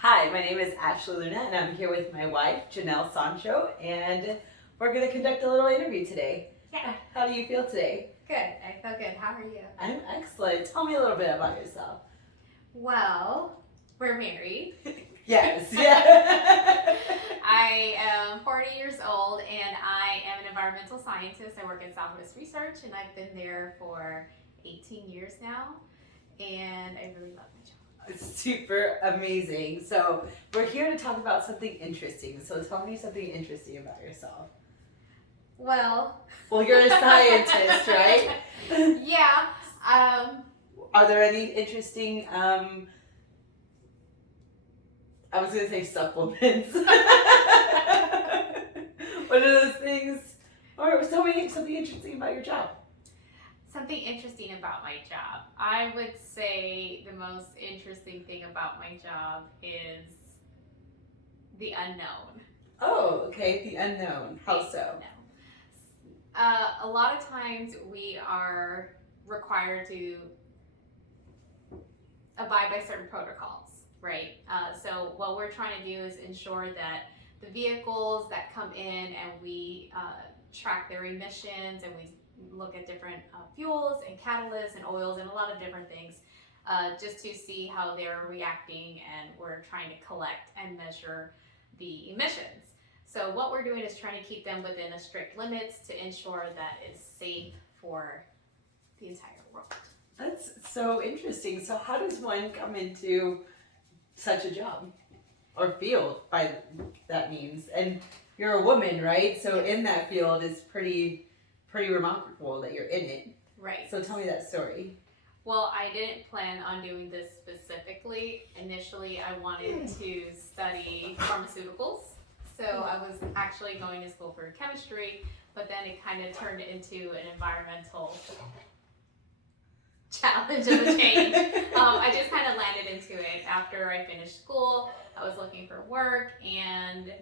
Hi, my name is Ashley Luna, and I'm here with my wife, Janelle Sancho, and we're going to conduct a little interview today. Yeah. How do you feel today? Good. I feel good. How are you? I'm excellent. Tell me a little bit about yourself. Well, we're married. Yes, yeah. I am 40 years old and I am an environmental scientist. I work at Southwest Research and I've been there for 18 years now and I really love my job. It's super amazing. So, we're here to talk about something interesting. So, tell me something interesting about yourself. Well, you're a scientist, right? Yeah. Are there any interesting I was gonna say supplements. What are those things? Or tell me something interesting about your job. Something interesting about my job. I would say the most interesting thing about my job is the unknown. Oh, okay, the unknown. How so? A lot of times we are required to abide by certain protocols, right? So what we're trying to do is ensure that the vehicles that come in and we track their emissions and we look at different fuels and catalysts and oils and a lot of different things just to see how they're reacting, and we're trying to collect and measure the emissions. So what we're doing is trying to keep them within a strict limits to ensure that it's safe for the entire world. That's so interesting. So how does one come into such a job or field by that means? And you're a woman, right? So in that field it's pretty remarkable that you're in it. Right. So tell me that story. Well, I didn't plan on doing this specifically. Initially, I wanted to study pharmaceuticals. So I was actually going to school for chemistry, but then it kind of turned into an environmental challenge of a change. I just kind of landed into it after I finished school. I was looking for work, and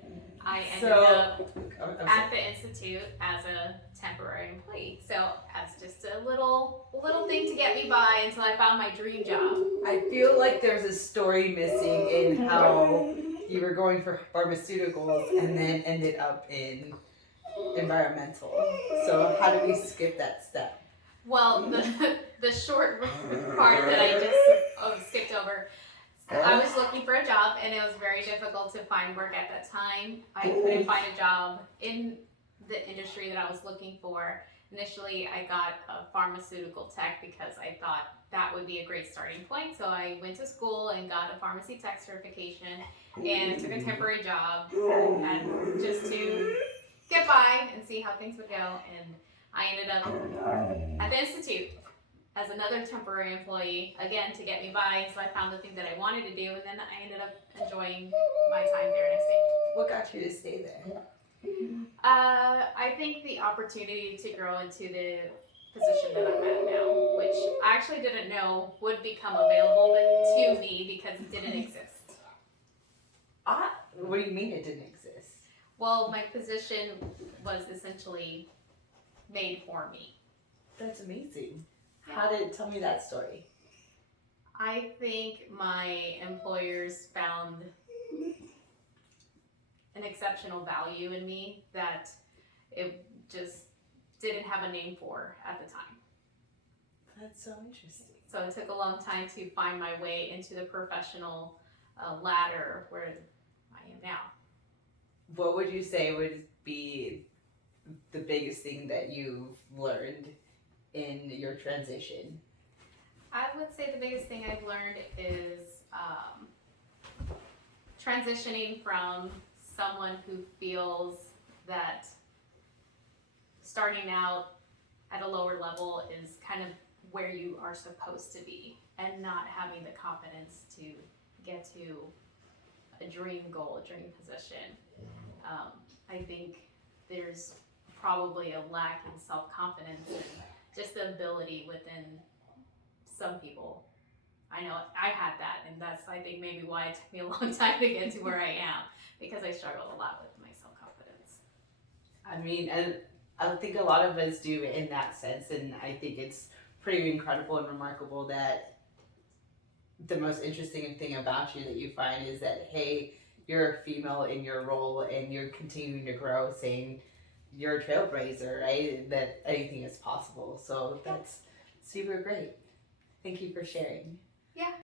I ended up at the institute as a temporary employee. So as just a little thing to get me by until I found my dream job. I feel like there's a story missing in how you were going for pharmaceuticals and then ended up in environmental. So how do we skip that step? Well, the short part that I just skipped over, I was looking for a job and it was very difficult to find work at that time. I couldn't find a job in the industry that I was looking for. Initially, I got a pharmaceutical tech because I thought that would be a great starting point. So I went to school and got a pharmacy tech certification, and I took a temporary job and just to get by and see how things would go. And I ended up at the institute as another temporary employee, again, to get me by. So I found the thing that I wanted to do, and then I ended up enjoying my time there and I stayed. What got you to stay there? I think the opportunity to grow into the position that I'm at now, which I actually didn't know would become available to me because it didn't exist. What do you mean it didn't exist? Well, my position was essentially made for me. That's amazing. Yeah. Tell me that story. I think my employers found an exceptional value in me that it just didn't have a name for at the time. That's so interesting. So it took a long time to find my way into the professional ladder where I am now. What would you say would be the biggest thing that you've learned in your transition? I would say the biggest thing I've learned is transitioning from someone who feels that starting out at a lower level is kind of where you are supposed to be, and not having the confidence to get to a dream goal, a dream position. I think there's probably a lack in self-confidence and just the ability within some people. I know I had that, and that's, I think, maybe why it took me a long time to get to where I am, because I struggled a lot with my self-confidence. I mean, and I think a lot of us do in that sense, and I think it's pretty incredible and remarkable that the most interesting thing about you that you find is that, hey, you're a female in your role and you're continuing to grow, saying you're a trailblazer, right? That anything is possible. So that's super great. Thank you for sharing. Yeah.